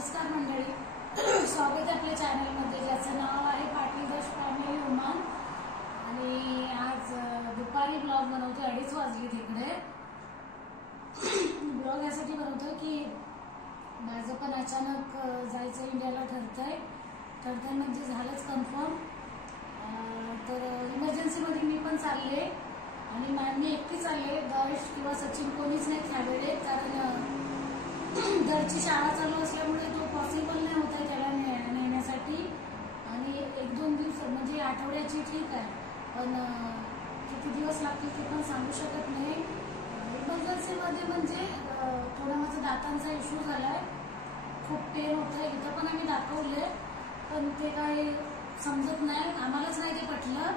नमस्कार मंडळी, स्वागत आहे आपल्या चॅनलमध्ये ज्याचं नाव आहे पाटील दश फॅमिली वुमन। आणि आज दुपारी ब्लॉग बनवतो, 2:30 वाजले तिकडे। ब्लॉग यासाठी बनवतो की माझं पण अचानक जायचं इंडियाला ठरतंय म्हणजे झालंच कन्फर्म। तर इमर्जन्सीमध्ये मी पण चालले आणि मी एकटी चालले, दर्श किंवा सचिन कोणीच नाही त्यावेळेस, कारण घरची शाळा चालू असल्यामुळे तो पॉसिबल नाही होत आहे त्याला नेण्यासाठी। आणि 1-2 दिवस म्हणजे आठवड्याची ठीक आहे, पण किती दिवस लागतील ते पण सांगू शकत नाही। इमर्जन्सीमध्ये म्हणजे थोडा माझा दातांचा इश्यू झालाय, खूप पेन होतंय। इथं पण आम्ही दाखवले पण ते काही समजत नाही, आम्हालाच नाही ते पटलं।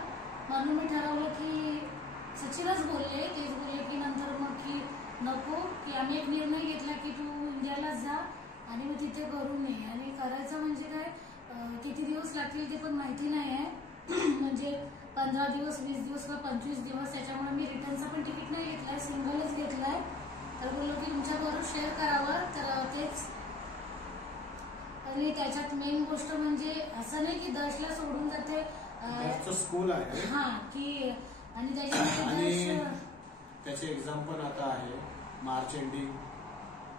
म्हणून मी ठरवलं की सचिनच बोलले, तेच बोलले की नंतर मग की नको, की आम्ही एक निर्णय घेतला की तू इंडियाला जा आणि मग तिथे करून ये। आणि करायचं म्हणजे काय, किती दिवस लागतील ते पण माहिती नाही आहे म्हणजे 15 दिवस, 20 दिवस किंवा 25 दिवस। त्याच्यामुळे मी रिटर्नचा पण तिकीट नाही घेतलाय, सिंगलच घेतलाय। तर बोललो की तुमच्याबरोबर शेअर करावं, तर तेच। आणि त्याच्यात मेन गोष्ट म्हणजे असं नाही की दर्शला सोडून जाते, स्कूल आहे हा की, आणि त्याच्यामध्ये त्याची एक्झाम पण आता आहे मार्च एंडिंग,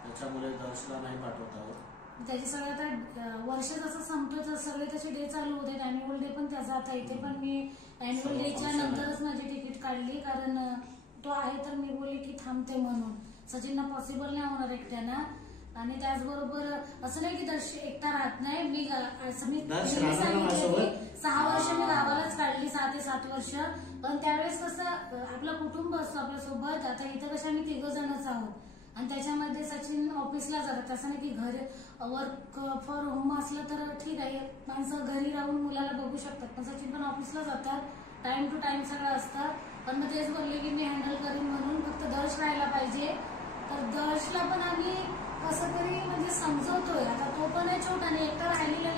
त्याच्यामुळे दर्शला नाही पाठवत आहोत। त्याची सगळं आता वर्ष जसं संपतं सगळे त्याचे डे चालू होते, अॅन्युअल डे पण त्याचा आता इथे पण मी अॅन्युअल डेच्या नंतरच माझी तिकीट काढली, कारण तो आहे तर मी बोलले की थांबते म्हणून। सचिनना पॉसिबल नाही होणार एकट्यानं। आणि त्याचबरोबर असं नाही की दर्श एकटा राहत नाही, मी सांगितलं की 6 वर्ष मी गावालाच काढली, 6 ते 7 वर्ष। पण त्यावेळेस कसं आपलं कुटुंब असतं आपल्यासोबत, आता इथं कसं आम्ही 3 जणच आहोत। आणि त्याच्यामध्ये सचिन ऑफिसला जातात, असं नाही की घर वर्क फॉर होम असलं तर ठीक आहे, माणसं घरी राहून मुलाला बघू शकतात, पण सचिन पण ऑफिसला जातात, टाइम टू टाइम सगळं असतं। पण मग तेच बोलले की मी हँडल करीन म्हणून, फक्त दर्श राहायला पाहिजे। तर दर्शला पण आम्ही कसं तरी म्हणजे समजवतोय, आता तो पण आहे छोटा आणि एकटा राहिलेला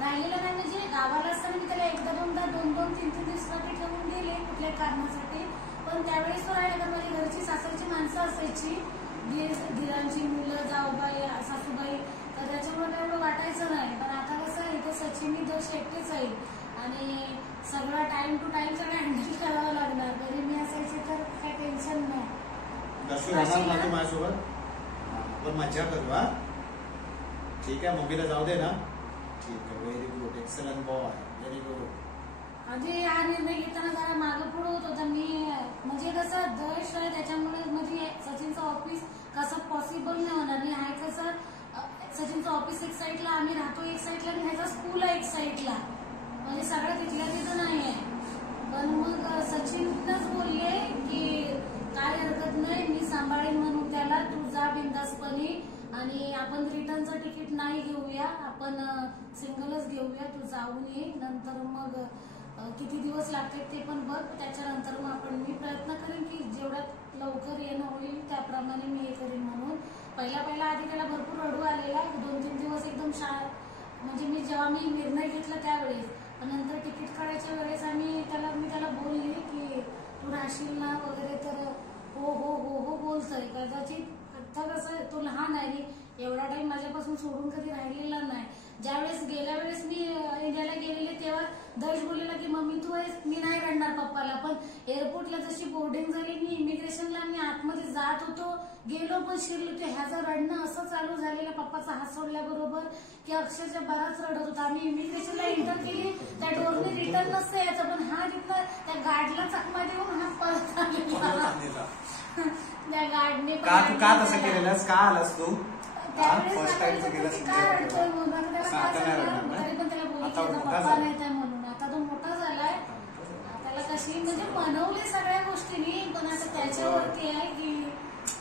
नाही म्हणजे गावाला असताना मी त्याला 1-2दा 2-3 दिवसासाठी ठेवून गेले कुठल्या कारणासाठी, पण त्यावेळेस तो राहिला, तर माझी घरची सासरची माणसं असायची, धीरांची मुलं, जाऊबाई, सासूबाई, तर त्याच्यामुळे एवढं वाटायचं नाही। पण आता कसं इथे सचिननी दर्श एकटेच आहे आणि सगळं टाइम टू टाइम सगळं हँडल करावं लागणार। घरी मी असायचे तर काही टेन्शन नाही। माझ्यासोबत पण मजा करू, हा ठीक आहे, मम्मीला जाऊ दे ना, ठीक आहे, very good, excellent boy, very good. आधी हा निर्णय घेताना जरा मागं पुढे होत होता मी, म्हणजे कसं दर्श आहे त्याच्यामुळे म्हणजे सचिनचं ऑफिस कसं पॉसिबल नाही होणार। आणि हा कसं सचिनचं ऑफिस एक साईडला, आम्ही राहतो एक साईडला आणि ह्याचा स्कूल आहे एक साईडला, म्हणजे सगळं तिथल्या तिथं नाही आहे। पण मग सचिनच बोलले की काय हरकत नाही, मी सांभाळेन म्हणून त्याला, तू जा बिंदासपणे आणि आपण रिटर्नचं तिकीट नाही घेऊया, आपण सिंगलच घेऊया, तू जाऊन ये। नंतर मग किती दिवस लागतात ते पण बघ, त्याच्यानंतर मग मी प्रयत्न करेन की जेवढ्यात लवकर येणं होईल त्याप्रमाणे मी हे करीन म्हणून। पहिला आधी त्याला भरपूर रडू आलेला, 2-3 दिवस एकदम म्हणजे जेव्हा मी निर्णय घेतला त्यावेळेस, नंतर तिकीट काढायच्या वेळेस मी त्याला बोलली की तू राहशील ना वगैरे, तर हो हो हो हो बोलतोय। कदाचित आता कसं तो लहान आहे, एवढा टाइम माझ्यापासून सोडून कधी राहिलेला नाही। ज्यावेळेस गेल्या वेळेस मी इंडियाला गेलेले तेव्हा दर्श बोललेला की मम्मी तू आहेस, मी नाही रडणार पप्पाला। पण एअरपोर्टला जशी बोर्डिंग झाली, मी इमिग्रेशनला मी आतमध्ये जात होतो, गेलो पण शिरलो, ते ह्याचं रडणं असं चालू झालेलं पप्पाचा हात सोडल्याबरोबर की अक्षरशः बराच रडत होता। आम्ही इमिग्रेशनला एंटर केली, त्या डोरने रिटर्न नसतं यायचं, पण हा तिथं त्या गार्डला चकमा देऊन हा परत आलेला त्या गार्डने। का तसं केलेलंस, का आलास तू? फर्स्ट टाइम काय रडतोय म्हणून तरी पण त्याला बोलली पप्पा नाही त्या म्हणून। आता तो मोठा झालाय, त्याला कशी म्हणजे बनवले सगळ्या गोष्टींनी, पण आता त्याच्यावरती आहे की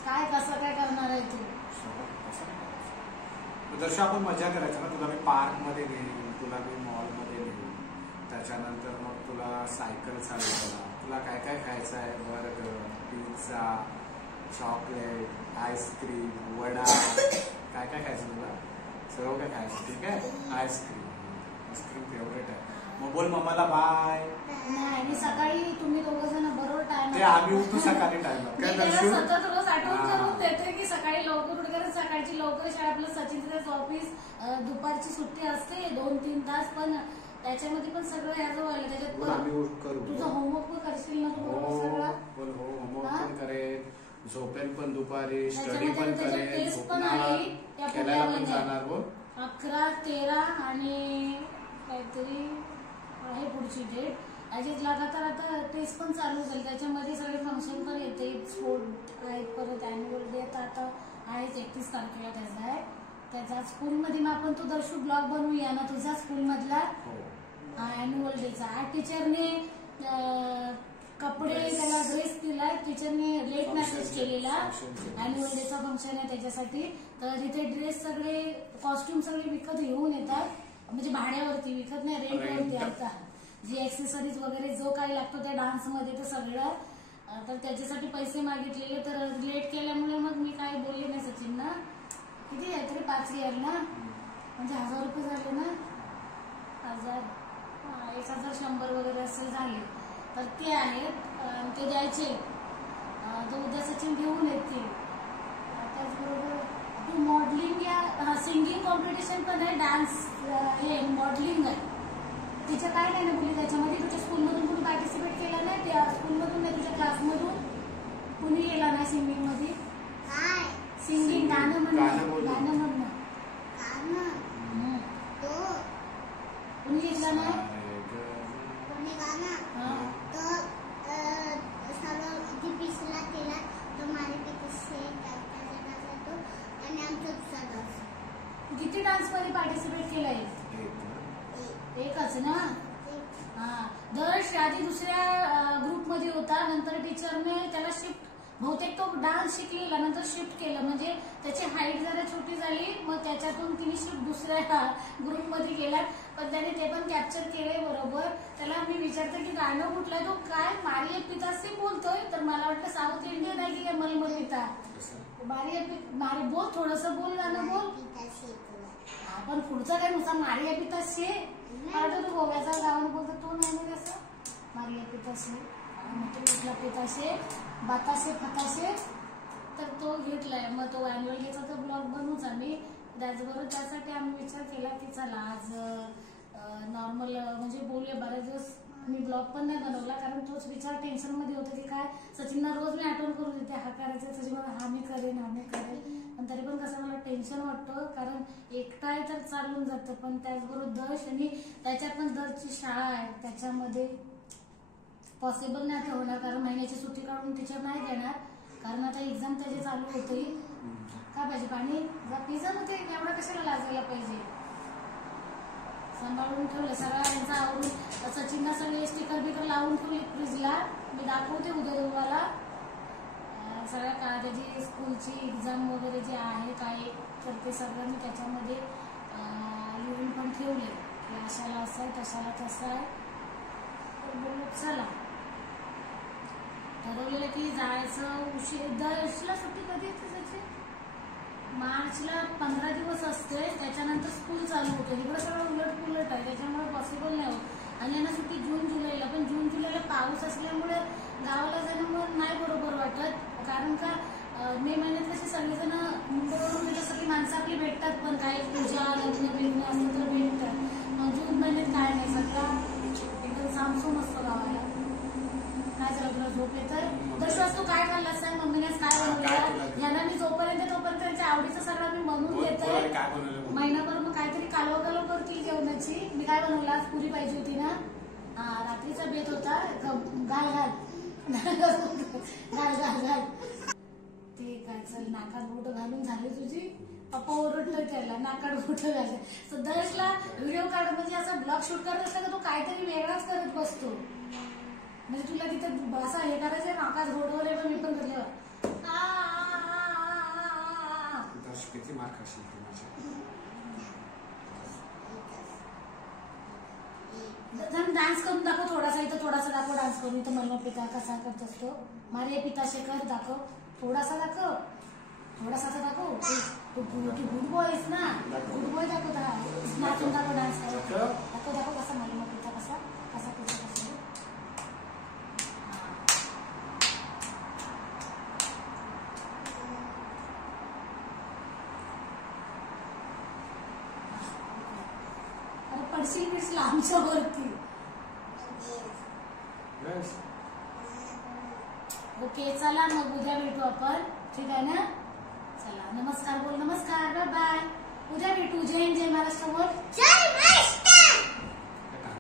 काय कसं काय करणार आहे तू। जसं आपण मजा करायचं ना, तुला मी पार्क मध्ये नेईन, तुला मी मॉल मध्ये नेईन, त्याच्यानंतर मग तुला सायकल चालवायला, तुला काय काय खायचं आहे, burger, pizza, chocolate, ice cream, vada, काय खायचं तुला, सर्व काय खायचं, ठीक आहे। आईस्क्रीम फेवरेट आहे, मग बोल मम्माला बाय. नाही, मी सकाळी तुम्ही दोघं जण बरोबर टाइम ते आम्ही उठू सकाळी टाइमात काय दर्शू सतत रोज आठवण करून देते की सकाळी लवकर उठकर सकाळची लवकर शाळा. आपलं सचिनचं ऑफिस दुपारची सुट्टी असते 2-3 तास, पण त्याच्यामध्ये पण सगळं ह्याचं व्हायला त्याच्यात पण तुझं होमवर्क पण करशील ना तू बरोबर सगळं. हो, होमवर्क पण करेल, झोपेल पण दुपारी, स्टडी त्याच्यामध्ये पण त्याच्यात करेल, टेस्ट पण आहे त्या खेळायला पण पुण्यामध्ये. जाणार. बोल 11, 13 आणि काहीतरी आहे पुढची डेट. अजित लगातार आता टेस्ट पण चालू झाली, त्याच्यामध्ये सगळे फंक्शन पण येते, स्पोर्ट आहेत, परत अॅन्युअल डे आता आहेच 31 तारखेला त्याचा आहे. त्याचा स्कूलमध्ये मग आपण तो दर्शू ब्लॉग बनवूया ना तुझा स्कूलमधला अॅन्युअल डेचा. आज टीचरने कपडे त्याला ड्रेस दिलाय, टीचरने लेट मेसेज केलेला. अॅन्युअल डेचा फंक्शन आहे त्याच्यासाठी, तर इथे ड्रेस सगळे कॉस्ट्युम सगळे विकत घेऊन येतात, म्हणजे भाड्यावरती विकत नाही, रेंटवरती आता. जी एक्सेसरीज वगैरे जो काही लागतो त्या डान्समध्ये ते सगळं. तर त्याच्यासाठी पैसे मागितलेले, तर लेट केल्यामुळे मग मी काही बोलले नाही सचिनना. किती आहे तरी 5 इयर ना, म्हणजे 1000 रुपये झाले ना, 1100 वगैरे असे झाले. तर ते आहेत, ते द्यायचे, तो उद्या सचिन घेऊन येतील. त्याचबरोबर तू मॉडेलिंग या सिंगिंग कॉम्पिटिशन पण आहे, डान्स हे मॉडेलिंग आहे. तिचं काय नाही ना बोली त्याच्यामध्ये. तुझ्या स्कूलमधून कुणी पार्टिसिपेट केलं नाही, त्या स्कूलमधून नाही तुझ्या क्लासमधून कुणी गेला नाही सिंगिंग मध्ये. सिंगिंग गाणं म्हणणं, गाणं म्हणणं कुणी घेतलं नाही. किती डान्स मध्ये पार्टिसिपेट केलंय. एकच ना. हा, दर्श आधी दुसऱ्या ग्रुपमध्ये होता, नंतर टीचरने त्याला शिफ्ट, बहुतेक तो डान्स शिकलेला नंतर शिफ्ट केलं, म्हणजे त्याची हाईट जरा छोटी झाली, मग त्याच्यातून तिने शिफ्ट दुसऱ्या ग्रुपमध्ये गेला. पण त्याने ते पण कॅप्चर केलंय बरोबर. त्याला मी विचारते की गाणं कुठलं आहे, तो काय मारिया पितासे बोलतोय, तर मला वाटतं साऊथ इंडियन आहे की मलमल पिता. मारी बोल, थोडस बोल, गाणं बोल. पण पुढचा काय नुसता मारिया पितासे, मला तो गोव्याचा गावानं बोलतो तो नाही ना कसं मारिया पितासे, कुठला पितासे, बाताशे फताशे, तर तो घेतलाय. मग तो अॅन्युअल डेचा तर ब्लॉग बनवूच आम्ही. त्याचबरोबर त्यासाठी आम्ही विचार केला की चला आज नॉर्मल म्हणजे बोलूया. बरेच दिवस मी ब्लॉग पण नाही बनवला, कारण तोच विचार टेन्शन मध्ये होता की काय सचिनना रोज मी आठवण करून देते, हा करायचं सचिन मला, हा मी करेन, हा मी करेन. पण तरी पण कसं मला टेन्शन वाटतं, कारण एकटा आहे तर चालून जातं, पण त्याचबरोबर दर्श आणि त्याच्यात पण दरची शाळा आहे, त्याच्यामध्ये पॉसिबल नाही आता होणार, कारण महिन्याची सुट्टी काढून टीचर नाही देणार, कारण आता एक्झाम त्याची चालू होते. काय पाहिजे पाणी पिझ्झा मध्ये एवढा कशाला लाजायला पाहिजे. सांभाळून ठेवलं सगळं यांचा आवडून. सचिनला सगळे स्टिकर बिकर लावून ठेवली फ्रीजला, मी दाखवते उद्या दोघाला सगळ्या काय त्याची स्कूलची एक्झाम वगैरे जे आहे काय, तर ते सगळं मी त्याच्यामध्ये लिहून पण ठेवले की अशाला असं आहे, तशाला तसं आहे. तर बोलू चला, ठरवलेलं की जायचं. उशीर दर्शला सुट्टी कधी येते त्याची, मार्चला 15 दिवस असते, त्याच्यानंतर स्कूल चालू होतं. इकडं सगळं उलट पुलट आहे, त्याच्यामुळे पॉसिबल नाही होत. आणि यांना सुट्टी जून जुलैला, पण जून जुलैला पाऊस असल्यामुळे गावाला जाणं नाही बरोबर वाटत, कारण का मे महिन्यात कसे सगळेजण मुंबईवरून सगळी माणसं आपली भेटतात, पण काही पूजा लग्न बिग्न असतं तर भेटतात. जून महिन्यात काय नाही, सगळा एकदम सामसूम असतो गावाला. काय झालं तुला झोप येतोय. दर्शवास तू काय खाल्लास सांग, मम्मीने काय बनवलं. यांना मी जोपर्यंत त्यांच्या आवडीचं सगळं मी बनवून देतोय. महिनाभर मग काहीतरी कालव कालव करतील जेवणाची. मी काय बनवलं आज, पुरी पाहिजे होती ना, रात्रीचा बेत होता, घाल घाल घाल घाल घाल. ते काय चल, नाकात बोट घालून झाली तुझी, पप्पा ओरडतोय त्याला, नाकात बोट घाल. दर्शला व्हिडिओ काढ, म्हणजे असं ब्लॉग शूट करत असला का तो काहीतरी वेगळाच करत बसतो. म्हणजे तुला तिथं असं हे करायचं नाकात घोडवले, पण मी पण करले किती मार्क असेल डान्स करून दाखव थोडासा, इथं थोडासा दाखव डान्स करून. इथं मलमा पिता कसा करत असतो, मारिया पिता शेखर दाखव, थोडासा दाखव, थोडासा दाखव. तू गुड बॉय ना, गुड बॉय दाखव, नाचून दाखव, डान्स दाखव दाखव कसा मलमा पिता कसा. पडशील बिडशील आमच्यावरती. ओके चला मग उद्या भेटू आपण, ठीक आहे ना. चला नमस्कार बोल, नमस्कार, बाय बाय. उद्या भेटू. जय हिंद, जय महाराष्ट्र बोल. जय